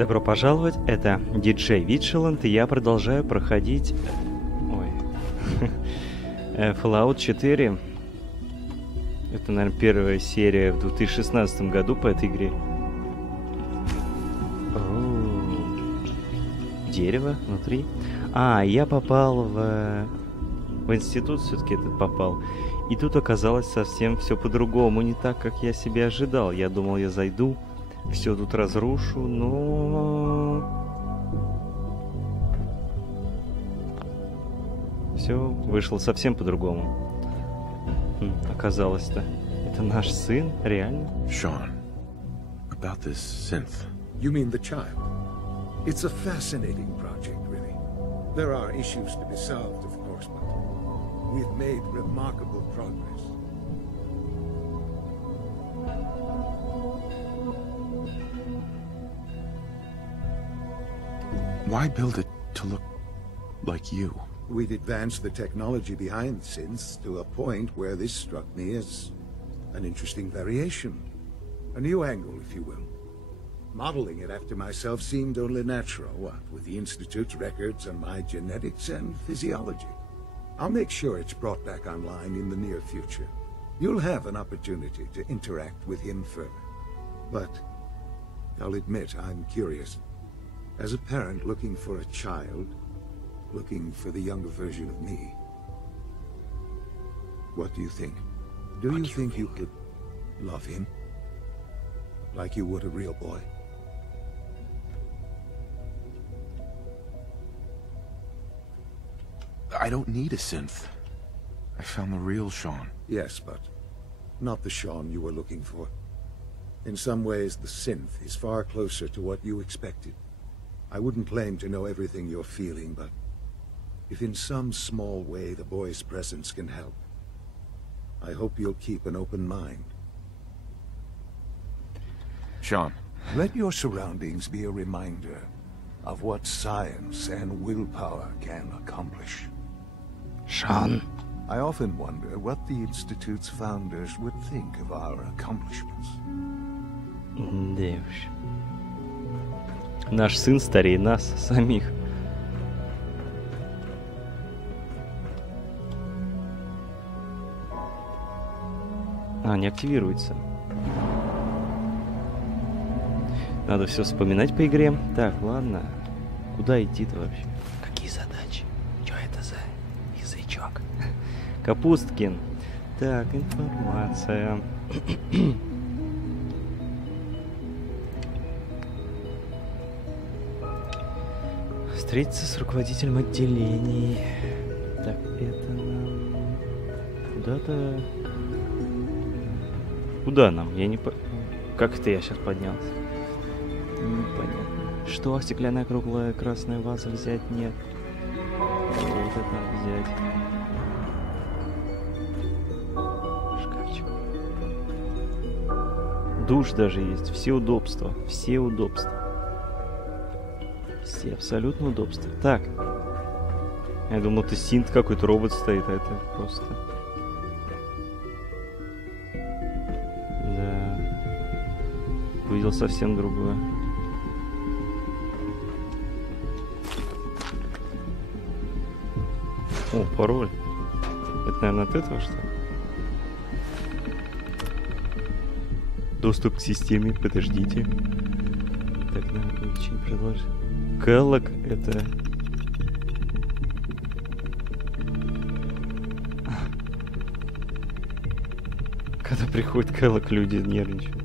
Добро пожаловать, это диджей Витшеланд, и я продолжаю проходить... Fallout 4. Это, наверное, первая серия в 2016 году по этой игре. Дерево внутри. Я попал в институт, все-таки этот попал. И тут оказалось совсем все по-другому, не так, как я себе ожидал. Я думал, я зайду, все тут разрушу, но... Все вышло совсем по-другому. Оказалось-то, это наш сын, реально? Sean, about this synth. You mean the child? It's a fascinating project, really. There are issues to be solved, of course, but we've made remarkable progress. Why build it to look like you? We've advanced the technology behind synths to a point where this struck me as an interesting variation. A new angle, if you will. Modeling it after myself seemed only natural, what with the Institute's records and my genetics and physiology. I'll make sure it's brought back online in the near future. You'll have an opportunity to interact with him further. But I'll admit I'm curious. As a parent looking for a child, looking for the younger version of me. What do you think? Do you think you could love him? Like you would a real boy? I don't need a synth. I found the real Sean. Yes, but not the Sean you were looking for. In some ways, the synth is far closer to what you expected. I wouldn't claim to know everything you're feeling, but if in some small way the boy's presence can help, I hope you'll keep an open mind. Sean. Let your surroundings be a reminder of what science and willpower can accomplish. Sean. I often wonder what the Institute's founders would think of our accomplishments. Да уж. Наш сын старее нас самих. Не активируется. Надо все вспоминать по игре. Так, ладно. Куда идти-то вообще? Какие задачи? Что это за язычок? Капусткин. Так, информация. Встретиться с руководителем отделений. Так, это нам... Куда-то... Куда нам? Я не по... Как это я сейчас поднялся? Непонятно. Что? Стеклянная круглая красная ваза взять? Нет. Вот это надо взять. Шкафчик. Душ даже есть. Все удобства. Все удобства. Все абсолютно удобства. Так. Я думал, это синт какой-то, робот стоит, а это просто... Увидел совсем другое. О, пароль. Это, наверное, от этого, что ли? Доступ к системе. Подождите. Так, наверное, ничего не предложит. Келлог это... Когда приходит Келлог, люди нервничают.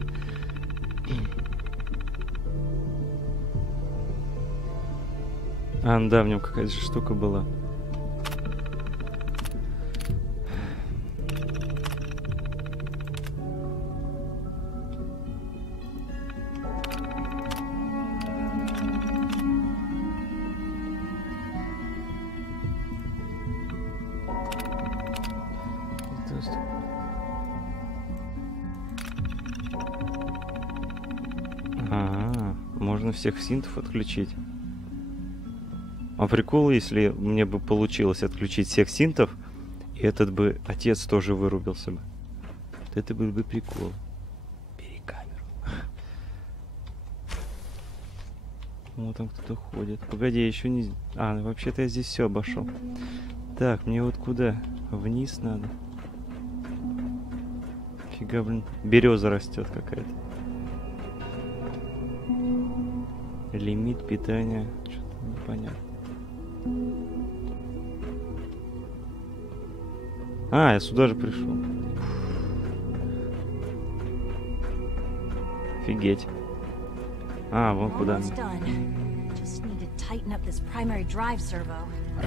Да, в нем какая-то штука была. Можно всех синтов отключить. А прикол, если мне бы получилось отключить всех синтов, и этот бы отец тоже вырубился бы. Вот это был бы прикол. Бери камеру. Вот там кто-то ходит. Погоди, я еще не... А, вообще-то я здесь все обошел. Так, мне вот куда? Вниз надо. Фига, блин. Береза растет какая-то. Лимит питания. Что-то непонятно. А, я сюда же пришел. Офигеть. А, вон куда.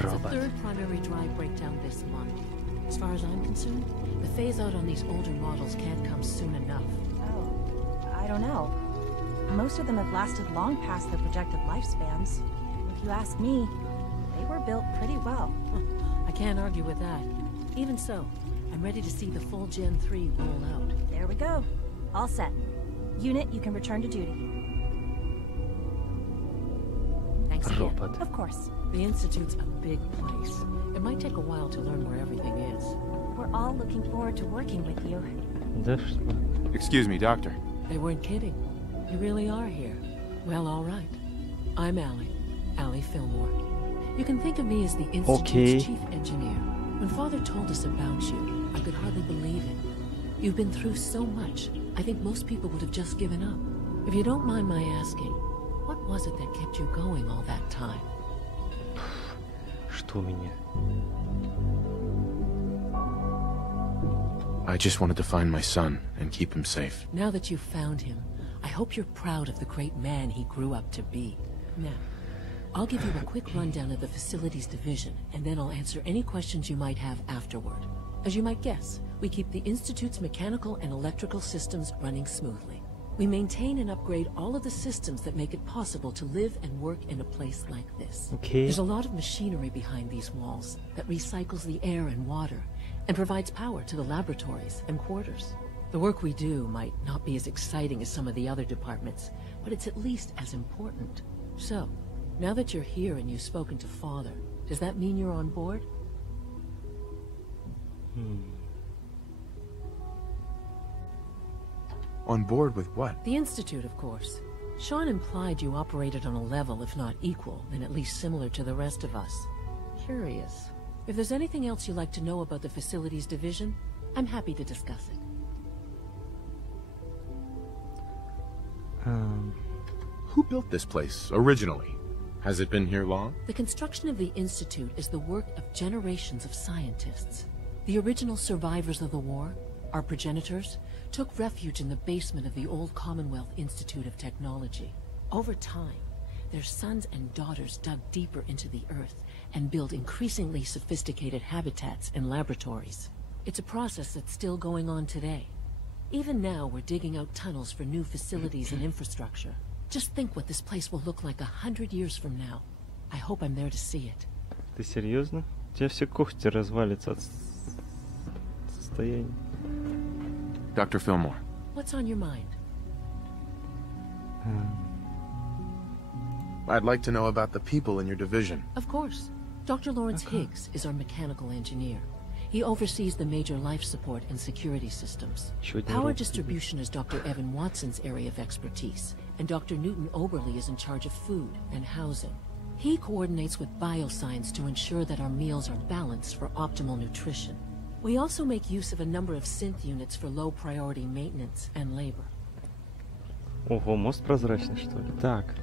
Робот. Third primary drive breakdown this month. As far as I'm concerned, the phase out on these older models can't come soon enough. Oh, I don't know. Most of them have lasted long past their projected lifespans. If you ask me, they were built pretty well. I can't argue with that. Even so, I'm ready to see the full Gen 3 roll out. There we go. All set. Unit, you can return to duty. Thanks again. Робот. Of course. The Institute's a big place. It might take a while to learn where everything is. We're all looking forward to working with you. Да что? Excuse me, Doctor. They weren't kidding. You really are here. Well, all right. I'm Allie Fillmore. You can think of me as the Institute's chief engineer. When Father told us about you, I could hardly believe it. You've been through so much, I think most people would have just given up. If you don't mind my asking, what was it that kept you going all that time? Что у меня? I just wanted to find my son and keep him safe. Now that you've found him, I hope you're proud of the great man he grew up to be. Now, I'll give you a quick rundown of the Facilities Division, and then I'll answer any questions you might have afterward. As you might guess, we keep the Institute's mechanical and electrical systems running smoothly. We maintain and upgrade all of the systems that make it possible to live and work in a place like this. Okay. There's a lot of machinery behind these walls that recycles the air and water and provides power to the laboratories and quarters. The work we do might not be as exciting as some of the other departments, but it's at least as important. So, now that you're here and you've spoken to Father, does that mean you're on board? On board with what? The Institute, of course. Sean implied you operated on a level, if not equal, then at least similar to the rest of us. Curious. If there's anything else you'd like to know about the Facilities Division, I'm happy to discuss it. Who built this place originally? Has it been here long? The construction of the Institute is the work of generations of scientists. The original survivors of the war, our progenitors, took refuge in the basement of the old Commonwealth Institute of Technology. Over time, their sons and daughters dug deeper into the earth and built increasingly sophisticated habitats and laboratories. It's a process that's still going on today. Even now, we're digging out tunnels for new facilities and infrastructure. Just think what this place will look like 100 years from now. I hope I'm there to see it. Ты серьезно? У тебя все кости развалится от состояния. Dr. Fillmore. What's on your mind? I'd like to know about the people in your division. Of course. Dr. Lawrence Higgs is our mechanical engineer. He oversees the major life support and security systems. Power distribution is Dr. Evan Watson's area of expertise, and Dr. Newton Oberly is in charge of food and housing. He coordinates with bioscience to ensure that our meals are balanced for optimal nutrition. We also make use of a number of synth units for low-priority maintenance and labor. Ого, мост прозрачный, что ли? Так.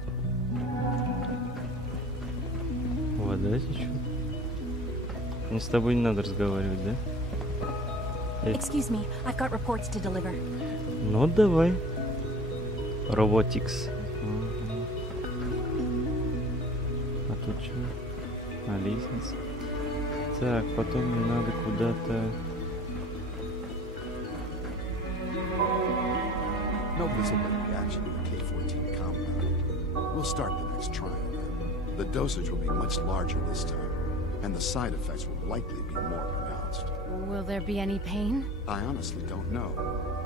Вода течет. Мне с тобой не надо разговаривать, да? Excuse me, I've got reports to deliver. Ну, давай. Robotics. А тут что? А, лестница. Так, потом мне надо куда-то... No visible reaction to the K-14 compound. We'll start the next trial then. The dosage will be much larger this time, and the side effects will likely be more pronounced. Will there be any pain? I honestly don't know.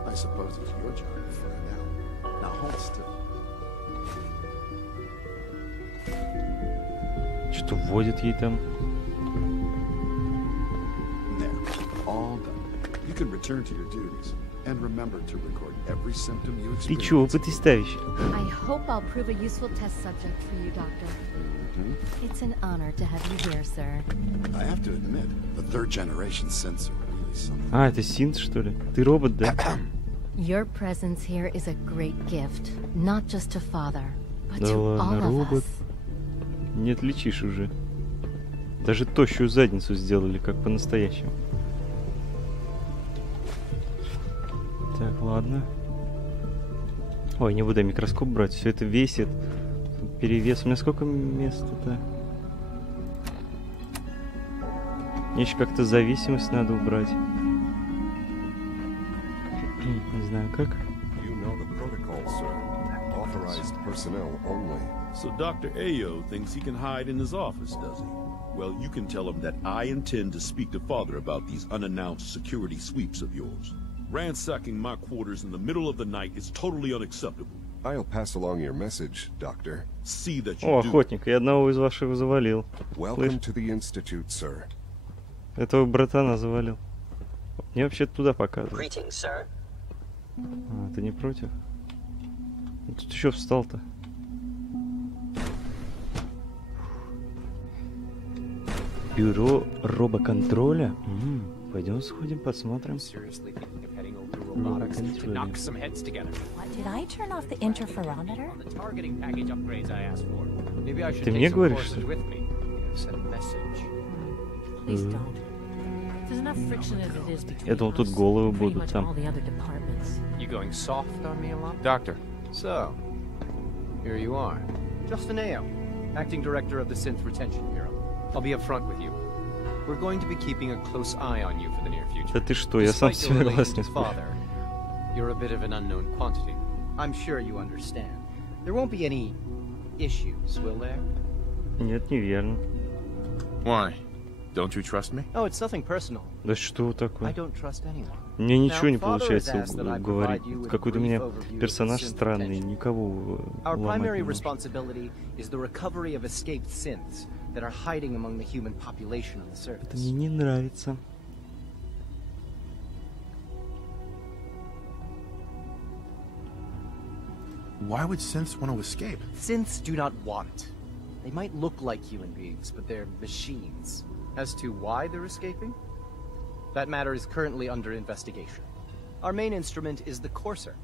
I suppose it's your job to find out. Now hold still. Что-то вводит ей там. There. All done. You can return to your duties. And remember to record every symptom you Ты чё, experience. опыты ставишь? I hope I'll prove a useful test subject for you, Doctor. It's an honor to have you here, sir. I have to admit, the third generation synths are really something. А, это синт, что ли? Ты робот, да? Your presence here is a great gift, not just to Father, but Да to all ладно, of робот. us. Не отличишь уже. Даже тощую задницу сделали, как по-настоящему. Так, ладно. Ой, не буду микроскоп брать, все это весит. Перевес. У меня сколько места-то? Мне еще как-то зависимость надо убрать. Не знаю как. You know the protocol, sir. Authorized personnel only. So Dr. Ayo thinks he can hide in his office, does he? Well, you can tell him that I intend to speak to Father about these unannounced security sweeps of yours. Ransacking my quarters in the middle of the night is totally unacceptable. I'll pass along your message, Doctor. See that О, you do. охотник, я одного из ваших завалил. Welcome to the Institute, sir. Этого братана завалил. Мне вообще туда показывают. Greetings, sir. А, ты не против? Ну, тут еще встал-то. Бюро робоконтроля? Пойдем сходим, посмотрим. Seriously thinking of heading over to robotics to knock some heads together. What, did I turn off the interferometer? On the targeting package upgrades I asked for. Maybe I should Ты take мне some говоришь, courses что ли? with me. Send a message. Please don't. There's enough friction as it is between Я думал, тут us головы and pretty будут much там. all the other departments. You going soft on me a lot? Doctor, So, here you are. Justin Ayo, Acting Director of the Synth Retention Bureau. I'll be upfront with you. We're going to be keeping a close eye on you for the near future. Да ты что, я сам Despite себе your глаз relation не to спущу. Father, you're a bit of an unknown quantity. I'm sure you understand. There won't be any issues, will there? Нет, неверно. Why? Don't you trust me? Oh, it's nothing personal. Да что I такое? don't trust anyone. Мне ничего не Now, Father получается has asked that I говорить. provide you with a Какой-то у brief меня overview of the персонаж synth странный, retention. никого Our ломать primary не может. responsibility is the recovery of escaped synths that are hiding among the human population on the Это surface. мне не нравится. Why would synths want to escape? Synths do not want it. They might look like human beings, but they're machines. As to why they're escaping? That matter is currently under investigation. Our main instrument is the Courser,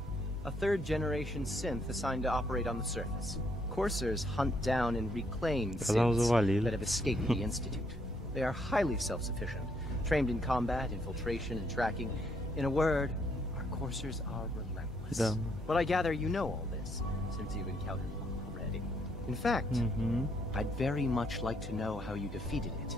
a third-generation synth assigned to operate on the surface. Coursers hunt down and reclaim synths that have escaped the Institute. They are highly self-sufficient, trained in combat, infiltration, and tracking. In a word, our Coursers are relentless. Да. But I gather you know all this, since you've encountered one already. In fact, I'd very much like to know how you defeated it.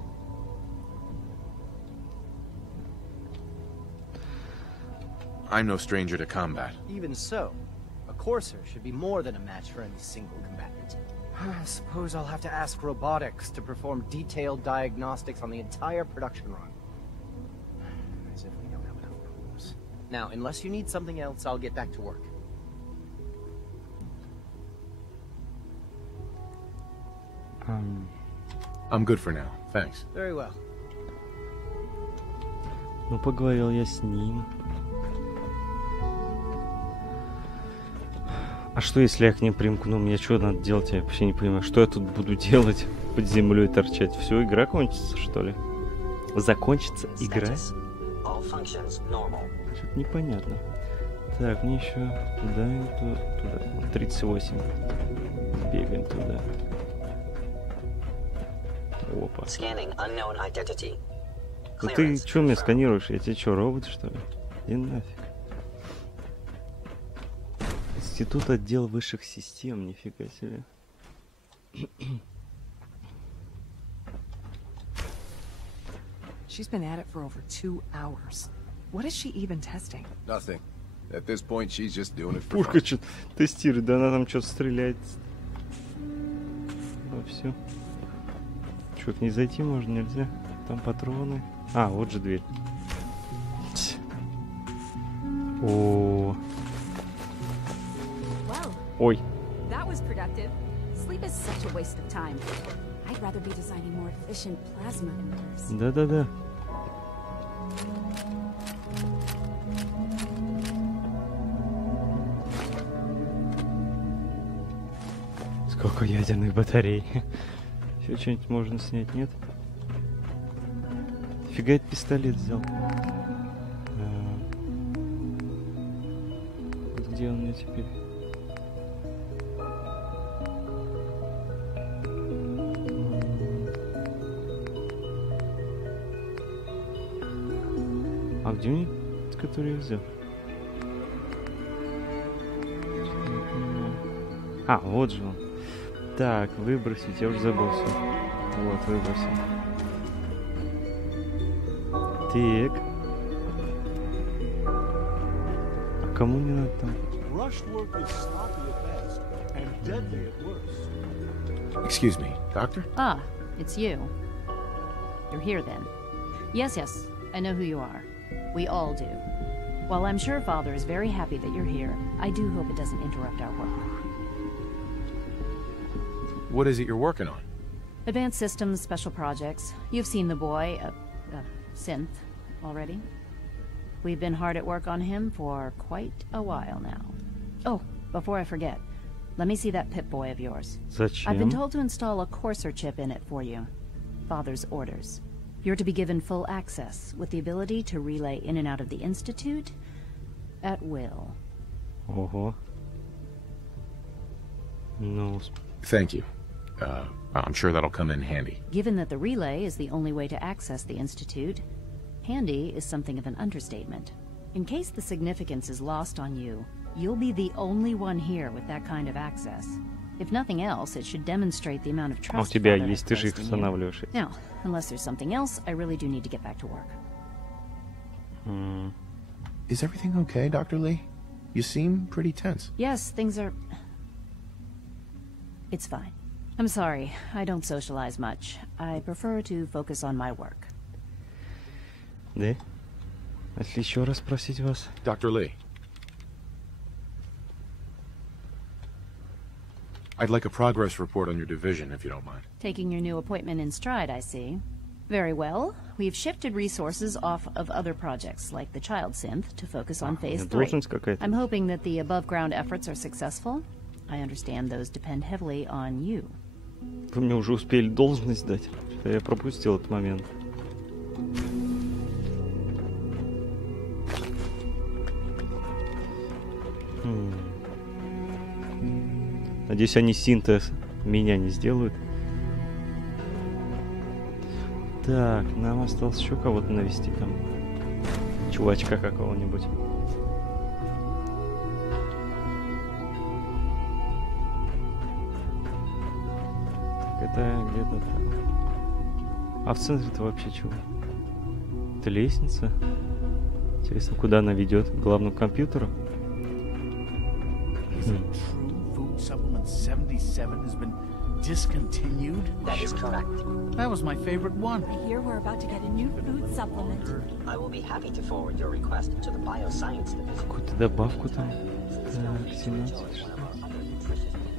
I'm no stranger to combat. Even so, a Courser should be more than a match for any single combatant. I suppose I'll have to ask robotics to perform detailed diagnostics on the entire production run. As if we don't have enough problems. Now, unless you need something else, I'll get back to work. I'm good for now. Thanks. Very well. Ну, поговорил я с ним. А что, если я к ним примкну? Мне что надо делать? Я вообще не понимаю. Что я тут буду делать? Под землей торчать? Все, игра кончится, что ли? Закончится игра? Что-то непонятно. Так, мне еще туда и туда. 38. Бегаем туда. Опа. Ну ты что мне сканируешь? Я тебе что, робот, что ли? Иди нафиг. Институт отдел высших систем, нифига себе. She's been at it for over 2 hours. What is she even testing? Nothing. At this point, she's just doing it for Пушка fun. что-то тестирует, да она там что-то стреляет. Ну все. Что, к ней зайти можно, нельзя? Там патроны. А, вот же дверь. О. Well, Ой. that was productive. Sleep is such a waste of time. I'd rather be designing more efficient plasma emitters. Да-да-да. Сколько ядерных батарей. Еще что-нибудь можно снять, нет? Фига этот пистолет взял. Где он мне теперь? А где мне, который я взял? А, вот же он. Так, выбросить, я уже забыл все. Вот, выбросил. Так. А кому не надо там? Excuse me, doctor? Ah, it's you. You're here then. Yes, I know who you are. We all do. While I'm sure Father is very happy that you're here, I do hope it doesn't interrupt our work. What is it you're working on? Advanced systems, special projects. You've seen the boy, Synth, already. We've been hard at work on him for quite a while now. Oh, before I forget, let me see that Pip-Boy of yours. Зачем? I've been told to install a Courser chip in it for you. Father's orders. You're to be given full access, with the ability to relay in and out of the Institute at will. Ого. No. Thank you. I'm sure that'll come in handy. Given that the relay is the only way to access the Institute, handy is something of an understatement. In case the significance is lost on you, you'll be the only one here with that kind of access. If nothing else, it should demonstrate the amount of А у trust тебя Father has есть, ты же их placed in you. устанавливаешь. Now, unless there's something else, I really do need to get back to work. Is everything okay, Dr. Lee? You seem pretty tense. Yes, things are... It's fine. I'm sorry, I don't socialize much. I prefer to focus on my work. Да? Если еще раз спросить вас. Dr. Lee. I'd like a progress report on your division, if you don't mind. Taking your new appointment in stride, I see. Very well. We've shifted resources off of other projects, like the child synth, to focus on Phase 3. I'm hoping that the above-ground efforts are successful. I understand those depend heavily on you. Вы мне уже успели должность дать. Я пропустил этот момент. Надеюсь, они синтез меня не сделают. Так, нам осталось еще кого-то навести там. Чувачка какого-нибудь. Так, это где-то там. А в центре-то вообще чего? Это лестница? Интересно, куда она ведет? К главному компьютеру? Supplement 77 has been discontinued? That is correct. That was my favorite one. I hear we're about to get a new food supplement. I will be happy to forward your request to the Bioscience Division. Какую-то добавку там. Так, 17.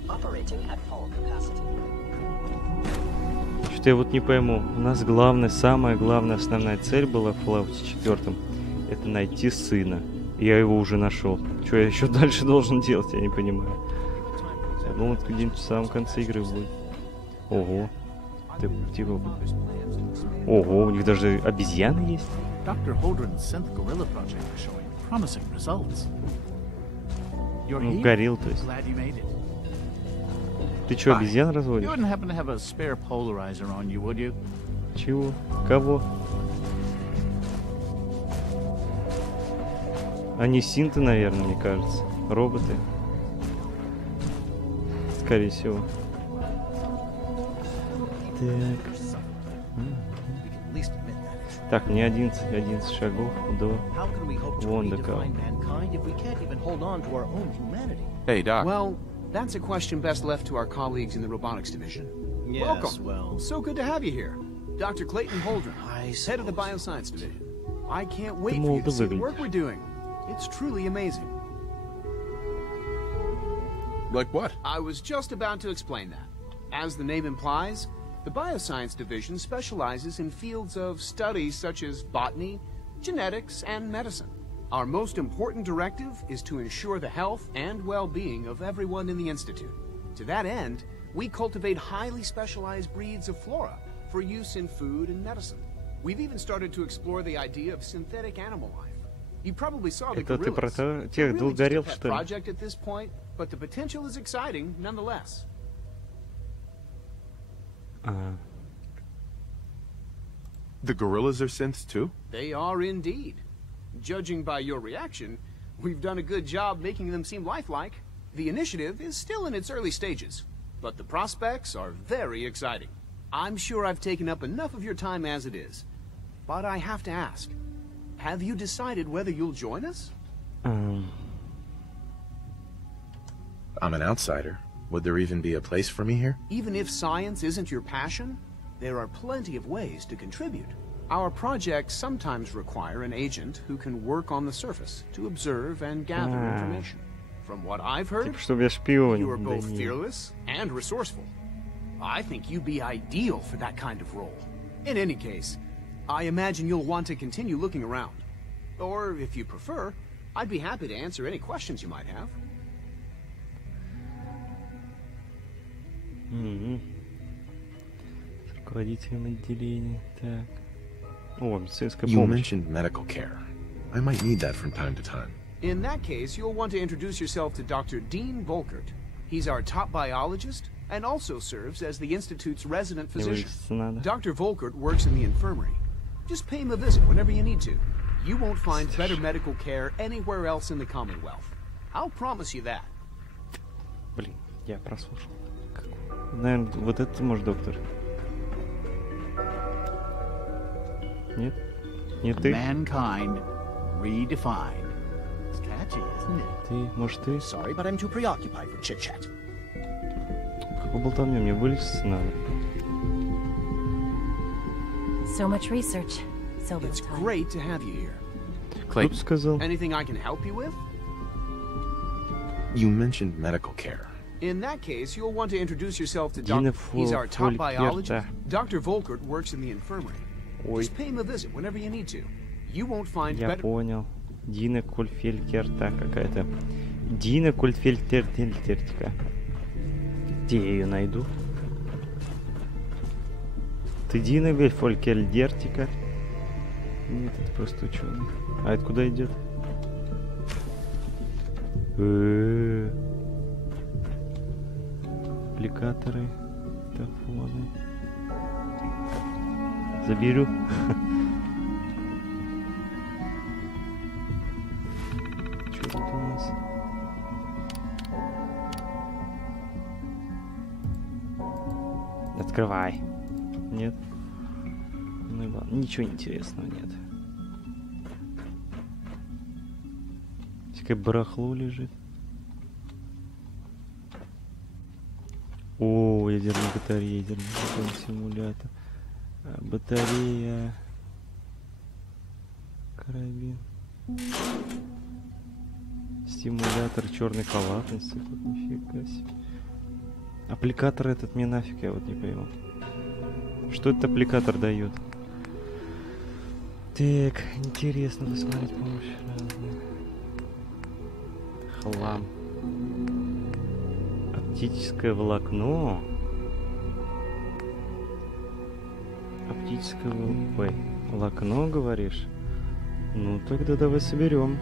Operating at full capacity. Что-то я вот не пойму. У нас самая главная основная цель была в Fallout 4. Это найти сына. Я его уже нашел. Что я еще дальше должен делать, я не понимаю. Я думал, это где-нибудь в самом конце игры будет. Ого. Типа... Ого, у них даже обезьяны есть. Dr. Holdren's synth gorilla project is showing promising results. Ну, горилл, то есть. Glad you made it. Ты что, обезьян разводишь? You wouldn't happen to have a spare polarizer on you, would you? Чего? Кого? Они синты, наверное, мне кажется. Роботы. Скорее всего. Так, мне 11 шагов до Вондакова. Hey, Doc. Well, that's a question best left to our colleagues in the robotics division. Yes, welcome. well... So good to have you here. Dr. Clayton Holdren, head of the Bioscience Division. I can't wait for you to see the work we're doing. It's truly amazing. Like what? I was just about to explain that. As the name implies, the Bioscience Division specializes in fields of studies such as botany, genetics, and medicine. Our most important directive is to ensure the health and well-being of everyone in the Institute. To that end, we cultivate highly specialized breeds of flora for use in food and medicine. We've even started to explore the idea of synthetic animal life. You probably saw the gorillas. Это ты про тех двухгорил, что ли? Project at this point, but the potential is exciting nonetheless. The gorillas are synths too? They are indeed. Judging by your reaction, we've done a good job making them seem lifelike. The initiative is still in its early stages, but the prospects are very exciting. I'm sure I've taken up enough of your time as it is, but I have to ask, have you decided whether you'll join us? I'm an outsider. Would there even be a place for me here? Even if science isn't your passion, there are plenty of ways to contribute. Our projects sometimes require an agent who can work on the surface to observe and gather information. From what I've heard, you are both fearless and resourceful. I think you'd be ideal for that kind of role. In any case, I imagine you'll want to continue looking around. Or, if you prefer, I'd be happy to answer any questions you might have. Руководителем отделения. Так. О, медицинская помощь. You mentioned medical care. I might need that from time to time. In that case, you'll want to introduce yourself to Dr. Dean Volkert. He's our top biologist and also serves as the Institute's resident physician. Dr. Volkert works in the infirmary. Just pay him a visit whenever you need to. You won't find better medical care anywhere else in the Commonwealth. I'll promise you that. Блин, я прослушал. Наверное, вот это может доктор. Нет? Не ты? Mankind redefined. It's catchy, isn't it? Ты, может, ты? Sorry, but I'm too preoccupied for chit-chat. Какой болтовня, мне вылезти надо. So much research. So little It's time. great to have you here. Кто сказал? Anything I can help you with? You mentioned medical care. In that case, you'll want to introduce yourself to Dr. He's our top biologist. Dr. Volkert works in the infirmary. Just pay him a visit whenever you need to. You won't find better... Я понял. Дина Кольфельтерта какая-то. Дина Кольфельтертельтертика. Где я ее найду? Ты Дина Кольфельтертика? Нет, это просто ученый. А это куда идет? Аппликаторы, тафоны. Заберу. Что тут у нас? Открывай. Нет? Ну и ладно. Ничего интересного нет. Всякое барахло лежит. О, ядерная батарея, ядерный симулятор. Батарея. Карабин. Стимулятор черной халатности. Тут нифига себе. Аппликатор этот мне нафиг, я вот не пойму. Что этот аппликатор дает? Так, интересно посмотреть помощь. Хлам. Оптическое волокно. Оптическое волокно, говоришь? Ну, тогда давай соберем.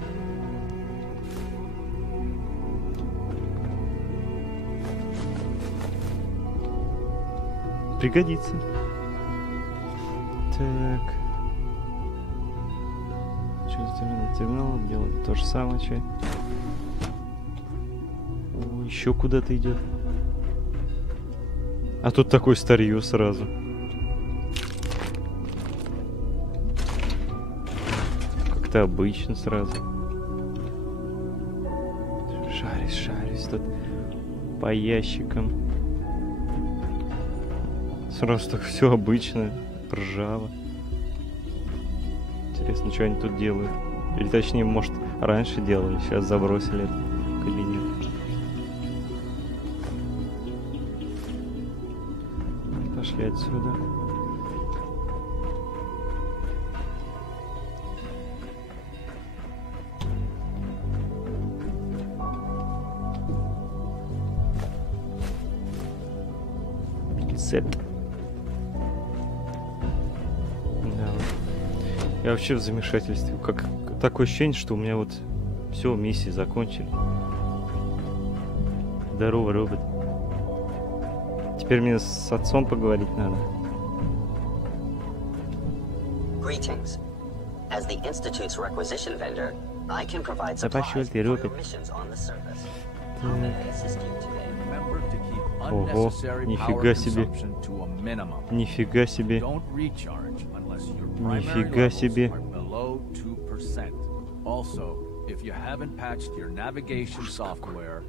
Пригодится. Так. Что с терминал делать? То же самое, что? О, еще куда-то идет. А тут такое старье сразу. Как-то обычно сразу. Шарюсь тут по ящикам. Сразу так все обычно, ржаво. Интересно, что они тут делают. Или точнее, может, раньше делали, сейчас забросили это или нет. Пошли отсюда. Сет. Да. Я вообще в замешательстве. Как такое ощущение, что у меня вот все, миссии закончили. Здорово, робот. Теперь мне с отцом поговорить надо. Greetings. As the Institute's requisition vendor, I can provide supplies for your missions on the surface. How may I assist you today? Remember to keep Ого, unnecessary power нифига себе. consumption to a minimum. Нифига себе. Don't recharge unless your primary Нифига levels себе. are below 2%. Also, if you haven't patched your navigation software,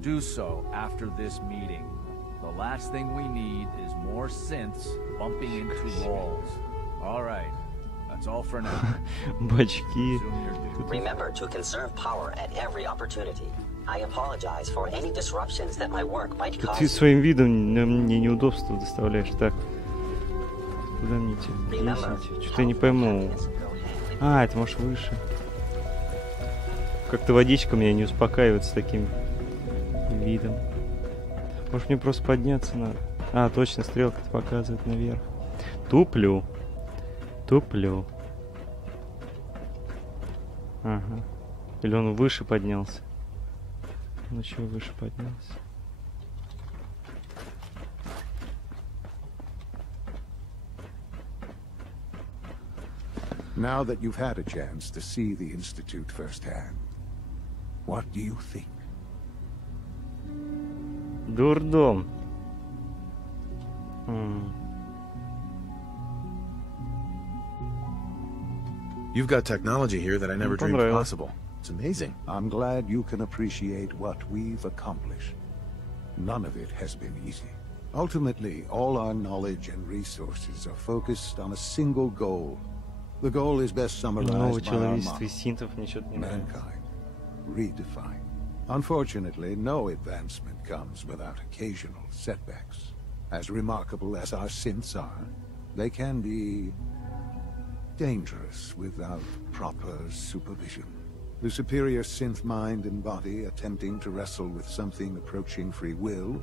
do so after this meeting. The last thing we need is more synths bumping into walls. All right. That's all for now. Бачки. Remember to conserve power at every opportunity. I apologize for any disruptions that my work might cause. Ты своим видом мне неудобства доставляешь. Так. Куда мне идти? 10. Что-то я не пойму. А, это может выше. Как-то водичка меня не успокаивает с таким видом. Может мне просто подняться надо? А, точно, стрелка-то показывает наверх. Туплю. Туплю. Ага. Или он выше поднялся? Ну чего выше поднялся? Now that you've had a chance to see the Institute firsthand, what do you think? Дурдом. You've got technology here that I never dreamed possible. It's amazing. I'm glad you can appreciate what we've accomplished. None of it has been easy. Ultimately, all our knowledge and resources are focused on a single goal. The goal is best summarized by our motto, mankind, redefined. Unfortunately, no advancement comes without occasional setbacks. As remarkable as our synths are, they can be dangerous without proper supervision. The superior synth mind and body attempting to wrestle with something approaching free will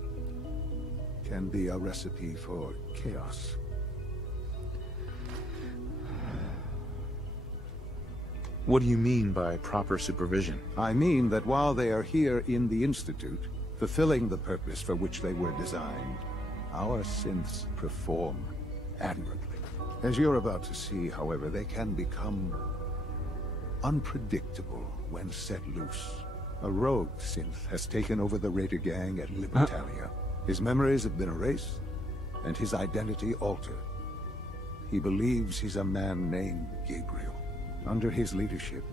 can be a recipe for chaos. What do you mean by proper supervision? I mean that while they are here in the Institute, fulfilling the purpose for which they were designed, our synths perform admirably. As you're about to see, however, they can become unpredictable when set loose. A rogue synth has taken over the Raider gang at Libertalia. His memories have been erased, and his identity altered. He believes he's a man named Gabriel. Under his leadership,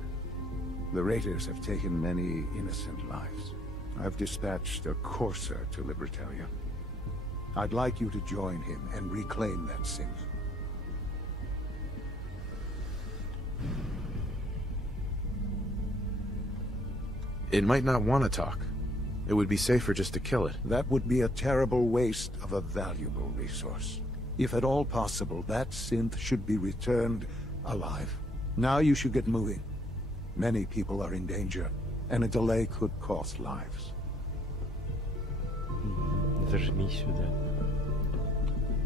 the Raiders have taken many innocent lives. I've dispatched a courser to Libertalia. I'd like you to join him and reclaim that synth. It might not want to talk. It would be safer just to kill it. That would be a terrible waste of a valuable resource. If at all possible, that synth should be returned alive. Now you should get moving. Many people are in danger, and a delay could cost lives. Зажми сюда.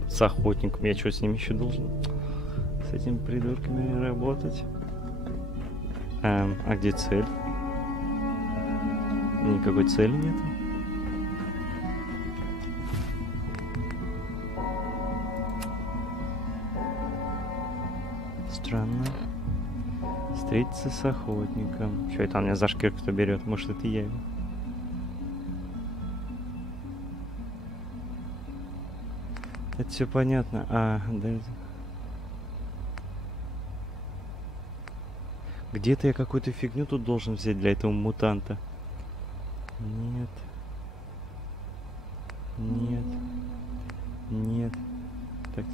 С охотником. Я что, с ними еще должен? С этими придурками работать? А где цель? Никакой цели нет. Странно. Встретиться с охотником. Что это он меня за шкирку-то берет? Может, это я его? Это все понятно. А, да. Где-то я какую-то фигню тут должен взять для этого мутанта. Нет. Нет. Нет. Так.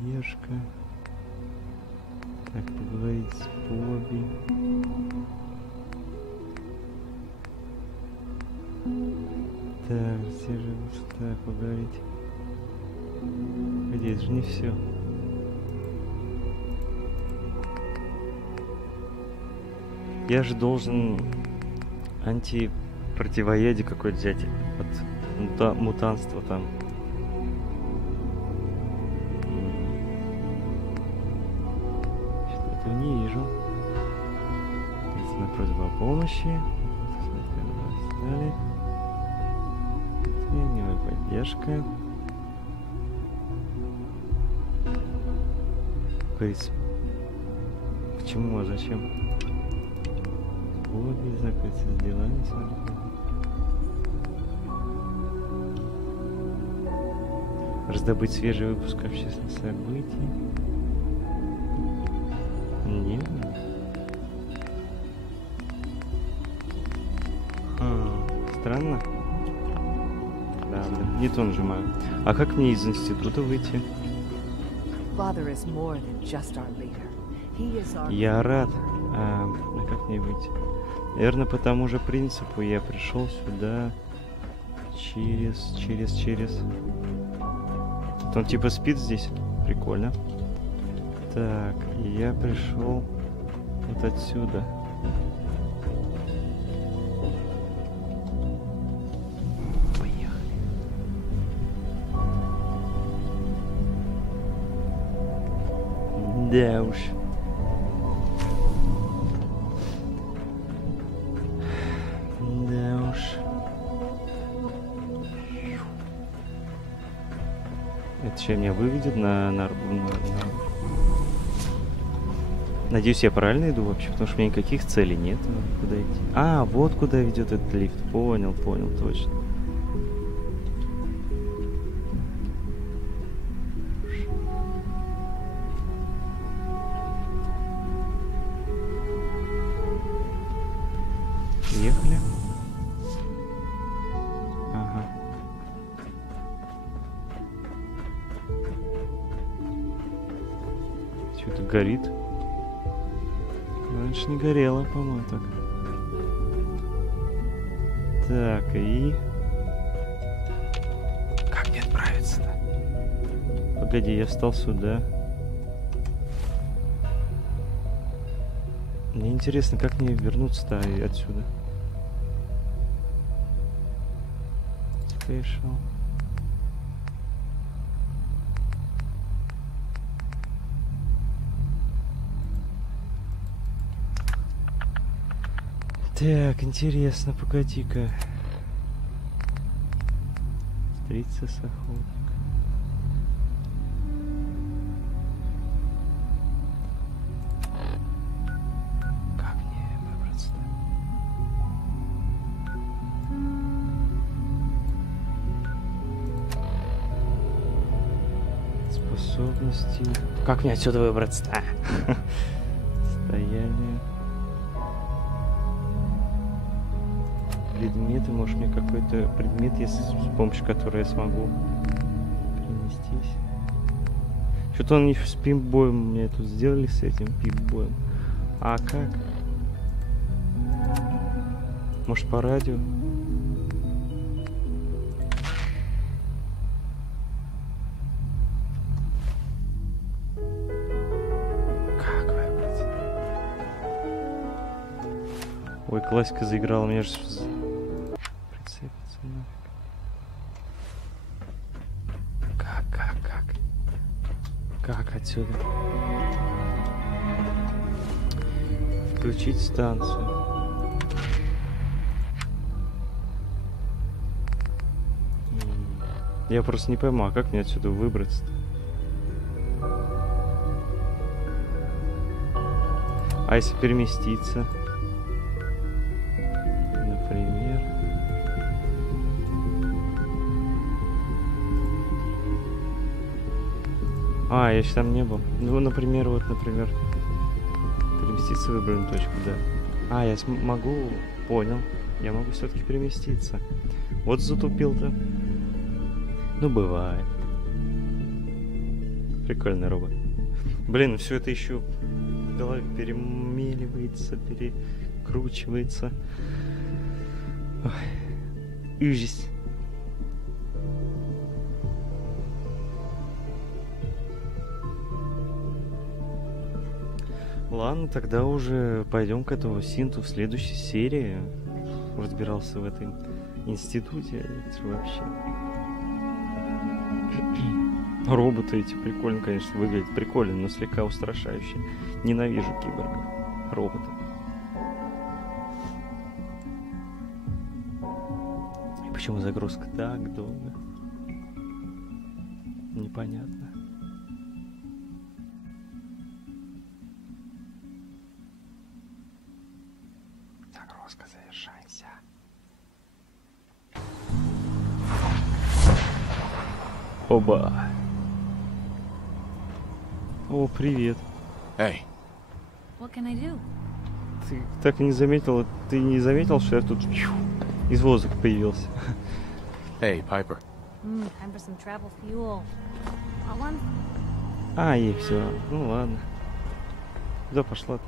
Держка. Так, поговорить с Бобби. Так, все же так поговорить. Где, это же не все. Я же должен антипротивоядие какое-то взять от мутанство там. Что-то этого не вижу. Единственная просьба о помощи. Тренинговая поддержка. К чему, а зачем? Хобби, закрыться с делами. Раздобыть свежий выпуск общественных событий. Нет. Странно. Да, блин, не то нажимаю. А как мне из института выйти? Я рад. А как мне выйти? Наверное, по тому же принципу я пришел сюда через. Он типа спит здесь. Прикольно. Так, я пришел вот отсюда. Да уж. Да уж. Это что, меня выведет на... Надеюсь, я правильно иду вообще, потому что у меня никаких целей нет. Куда идти? А, вот куда ведет этот лифт. Понял, точно. Ехали. Ага. Что-то горит. Раньше не горело, по-моему, так. Так, и... Как мне отправиться-то? Погоди, я встал сюда. Мне интересно, как мне вернуться-то отсюда. Special. Так, интересно, погоди-ка. Встретиться с охотником. Как мне выбраться-то? Способности. Как мне отсюда выбраться-то? Состояние. Предметы, может мне какой-то предмет, если с помощью которого я смогу перенестись. Что-то он не с пинбоем мне тут сделали с этим пинбоем. А как? Может по радио? Как выбрать? Ой, классика заиграла, мне же... Как отсюда? Включить станцию. Я просто не пойму, а как мне отсюда выбраться-то? А если переместиться? Например... А, я еще там не был. Ну, например, переместиться в выбранную точку, да. А, я могу... Понял. Я могу все-таки переместиться. Вот затупил-то. Ну, бывает. Прикольный робот. Блин, все это еще в голове перемеливается, перекручивается. Ой. Ужас. Ладно, тогда уже пойдем к этому синту в следующей серии. Разбирался в этой институте, это же вообще. Роботы эти прикольно, конечно, выглядят прикольно, но слегка устрашающе. Ненавижу киборгов. Роботов. И почему загрузка так долго? Непонятно. Загрузка завершайся. Оба. О, привет. Эй. What can I do? Ты так и не заметил, что я тут из воздуха появился? Hey, Piper. Time for some travel fuel. Want one? А, и все. Ну ладно. Куда пошла-то?